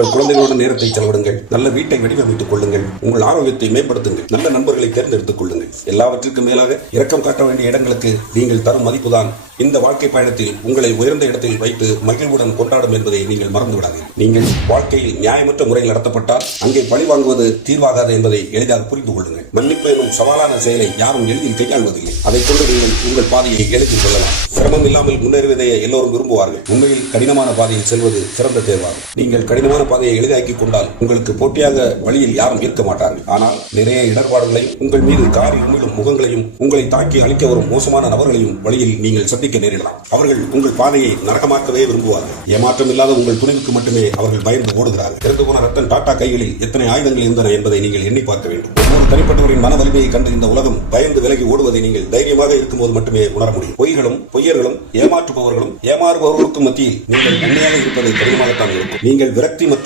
உங்கள் குழந்தைகளுடன் நேரத்தை செலவிடுங்கள். நல்ல வீட்டை வடிவமைத்துக் கொள்ளுங்கள். உங்கள் ஆரோக்கியத்தை மேம்படுத்துங்கள். நல்ல நண்பர்களை தேர்ந்தெடுத்துக் கொள்ளுங்கள். எல்லாவற்றிற்கும் மேலாக இரக்கம் காட்ட வேண்டிய இடங்களுக்கு நீங்கள் தரும் மதிப்புதான் இந்த வாழ்க்கை பயணத்தில் உங்களை உயர்ந்த இடத்தில் வைத்து மகிழ்வுடன் கொண்டாடும் என்பதை நீங்கள் மறந்துவிடாதீர்கள். நீங்கள் வாழ்க்கையில் நியாயமற்ற முறையில் நடத்தப்பட்டால் அங்கே பழி வாங்குவது தீர்வாகாது என்பதை எளிதாக புரிந்து கொள்ளுங்கள். மன்னிப்பு எனும் சவாலான செயலை யாரும் எளிதில் கையாள்வதில்லை. அதை கொண்டு நீங்கள் உங்கள் பாதையை எளிதில் கொள்ளலாம். சிரமம் இல்லாமல் முன்னேறுவதை எல்லோரும் விரும்புவார்கள். உண்மையில் கடினமான பாதையில் செல்வது சிறந்த தேர்வாகும். நீங்கள் கடினமான பாதையை எளிதாக்கிக் கொண்டால் உங்களுக்கு போட்டியாக வழியில் யாரும் இருக்க மாட்டார்கள். ஆனால் நிறைய இடர்பாடுகளையும் உங்கள் மீது காரி உமிழும் முகங்களையும் உங்களை தாக்கி அழிக்க வரும் மோசமான நபர்களையும் வழியில் நீங்கள் சந்திக்க நேரிடலாம். அவர்கள் உங்கள் பாதையை நரகமாக்கவே விரும்புவார்கள். ஏமாற்றம் இல்லாத உங்கள் துணிவுக்கு மட்டுமே அவர்கள் பயந்து ஓடுகிறார்கள். இறந்து போன ரத்தன் டாடா கைகளில் எத்தனை ஆயுதங்கள் இருந்தன என்பதை நீங்கள் எண்ணி பார்க்க வேண்டும். ஒவ்வொரு தனிப்பட்டவரின் மன வலிமையை கண்டு இந்த உலகம் பயந்து விலகி ஓடுவதை நீங்கள் தைரியமாக இருக்கும்போது மட்டுமே உணர முடியும். பொய்களும் பொய்யர்களும் ஏமாற்றுபவர்களும் ஏமாறுபவர்களுக்கும் மத்தியில் நீங்கள் உண்மையாக இருப்பது கடினமாகத்தான் இருக்கும். நீங்கள் விரக்தி மற்றும்